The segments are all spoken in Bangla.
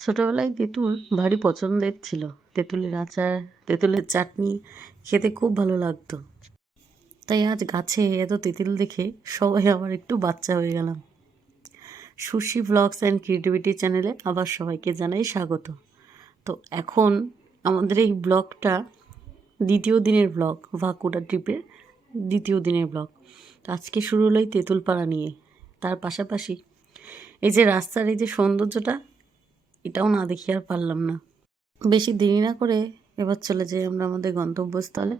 ছোটোবেলায় তেঁতুল ভারী পছন্দের ছিল। তেঁতুলের আচার, তেঁতুলের চাটনি খেতে খুব ভালো লাগতো। তাই আজ গাছে এত তেঁতুল দেখে সবাই আবার একটু বাচ্চা হয়ে গেলাম। সুশি ব্লগস অ্যান্ড ক্রিয়েটিভিটি চ্যানেলে আবার সবাইকে জানাই স্বাগত। তো এখন আমাদের এই ব্লগটা দ্বিতীয় দিনের ব্লগ, ভাকুড়া ট্রিপের দ্বিতীয় দিনের ব্লগ। তো আজকে শুরু হলো এই তেঁতুলপাড়া নিয়ে। তার পাশাপাশি এই যে রাস্তার এই যে সৌন্দর্যটা এটাও না দেখি আর পারলাম না। বেশি দেরি না করে এবার চলে যাই আমরা আমাদের গন্তব্যস্থলে।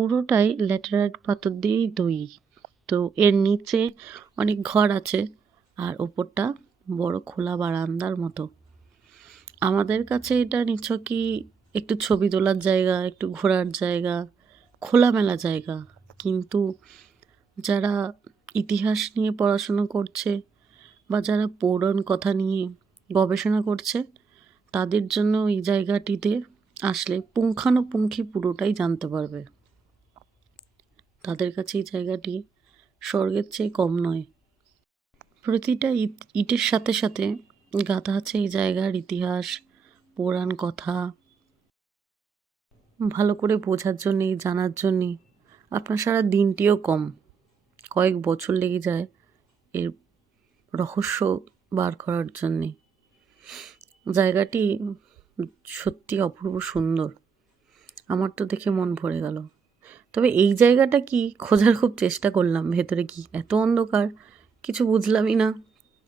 পুরোটাই ল্যাটেরাইট পাথর দিয়েই তৈরি। তো এর নিচে অনেক ঘর আছে আর ওপরটা বড় খোলা বারান্দার মতো। আমাদের কাছে এটা নিছকই একটু ছবি তোলার জায়গা, একটু ঘোরার জায়গা, খোলামেলা জায়গা। কিন্তু যারা ইতিহাস নিয়ে পড়াশুনো করছে বা যারা পৌরাণ কথা নিয়ে গবেষণা করছে, তাদের জন্য এই জায়গাটিতে আসলে পুঙ্খানুপুঙ্খি পুরোটাই জানতে পারবে। তাদের কাছে এই জায়গাটি স্বর্গের চেয়ে কম নয়। প্রতিটা ইট, ইটের সাথে সাথে গাঁথা আছে এই জায়গার ইতিহাস, পুরাণ কথা। ভালো করে বোঝার জন্যে, জানার জন্যে আপনার সারা দিনটিও কম। কয়েক বছর লেগে যায় এর রহস্য বার করার জন্যে। জায়গাটি সত্যি অপূর্ব সুন্দর। আমার তো দেখে মন ভরে গেল। তবে এই জায়গাটা কি খোঁজার খুব চেষ্টা করলাম, ভেতরে কি এত অন্ধকার? কিছু বুঝলামই না।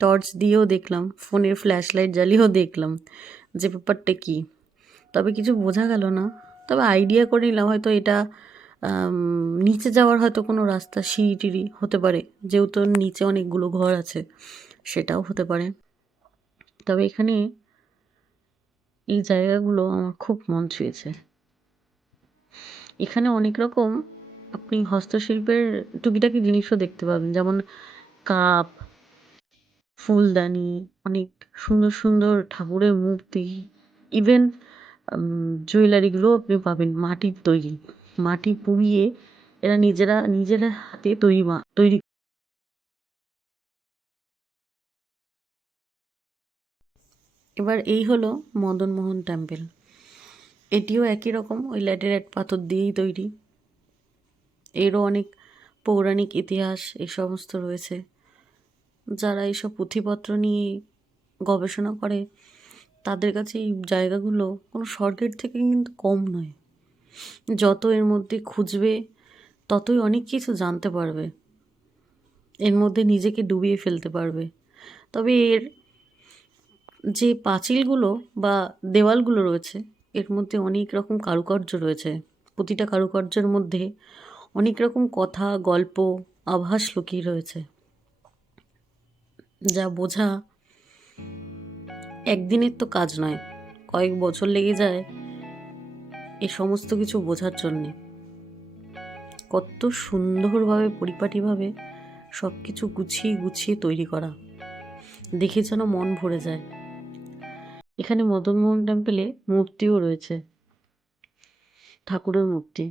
টর্চ দিয়েও দেখলাম, ফোনের ফ্ল্যাশ লাইট জ্বালিয়েও দেখলাম যে ব্যাপারটা কী। তবে কিছু বোঝা গেল না। তবে আইডিয়া করে নিলাম হয়তো এটা নিচে যাওয়ার হয়তো কোনো রাস্তা সিঁড়ি টিড়ি হতে পারে। যেহেতু নিচে অনেকগুলো ঘর আছে, সেটাও হতে পারে। তবে এখানে এই জায়গাগুলো আমার খুব মন ছুঁয়েছে। এখানে অনেক রকম আপনি হস্তশিল্পের টুকিটাকি জিনিসও দেখতে পাবেন। যেমন কাপ, ফুলদানি, অনেক সুন্দর সুন্দর ঠাকুরের মূর্তি। ইভেন জুয়েলারিগুলোও আপনি পাবেন মাটির তৈরি। মাটি পুড়িয়ে এরা নিজেরা নিজেরা হাতে তৈরি মা, তৈরি এবার এই হলো মদনমোহন টেম্পেল এটিও একই রকম, ওই ল্যাটেরাইট পাথর দিয়েই তৈরি। এরও অনেক পৌরাণিক ইতিহাস এই সমস্ত রয়েছে। যারা এইসব পুঁথিপত্র নিয়ে গবেষণা করে, তাদের কাছে এই জায়গাগুলো কোনো স্বর্গের থেকে কিন্তু কম নয়। যত এর মধ্যে খুঁজবে, ততই অনেক কিছু জানতে পারবে। এর মধ্যে নিজেকে ডুবিয়ে ফেলতে পারবে। তবে এর যে পাঁচিলগুলো বা দেওয়ালগুলো রয়েছে এর মধ্যে অনেক রকম কারুকার্য রয়েছে। প্রতিটা কারুকার্যের মধ্যে অনেক রকম কথা, গল্প, আভাস লুকিয়ে রয়েছে। যা বোঝা একদিনের তো কাজ নয়। কয়েক বছর লেগে যায় এ সমস্ত কিছু বোঝার জন্যে। কত সুন্দরভাবে, পরিপাটিভাবে সব কিছু গুছিয়ে গুছিয়ে তৈরি করা। দেখে যেন মন ভরে যায়। এখানে মদনমোহন টেম্পেলে মূর্তিও রয়েছে ঠাকুরের মূর্তি।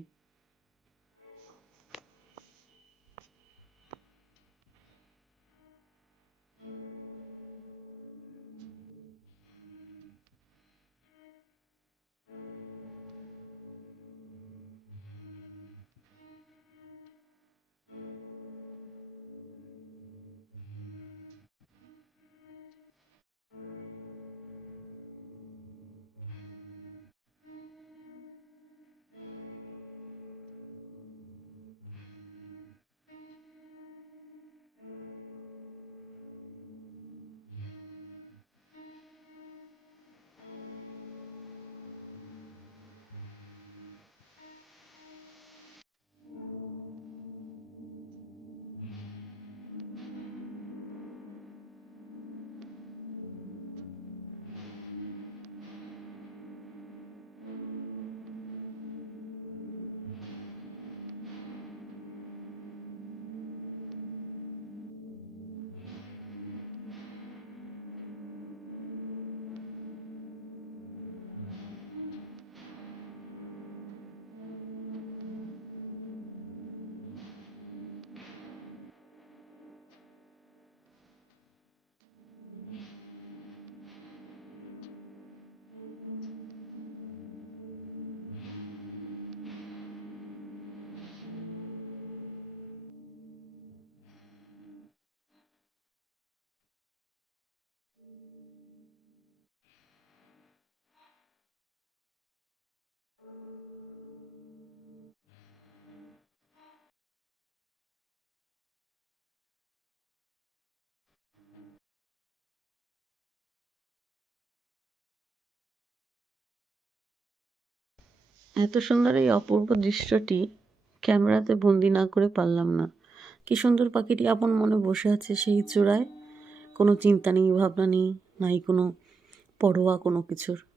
এত সুন্দর এই অপূর্ব দৃশ্যটি ক্যামেরাতে বন্দি না করে পারলাম না। কি সুন্দর পাখিটি আপন মনে বসে আছে সেই চূড়ায়। কোনো চিন্তা নেই, ভাবনা নেই, নাই কোনো পরোয়া কোনো কিছুর।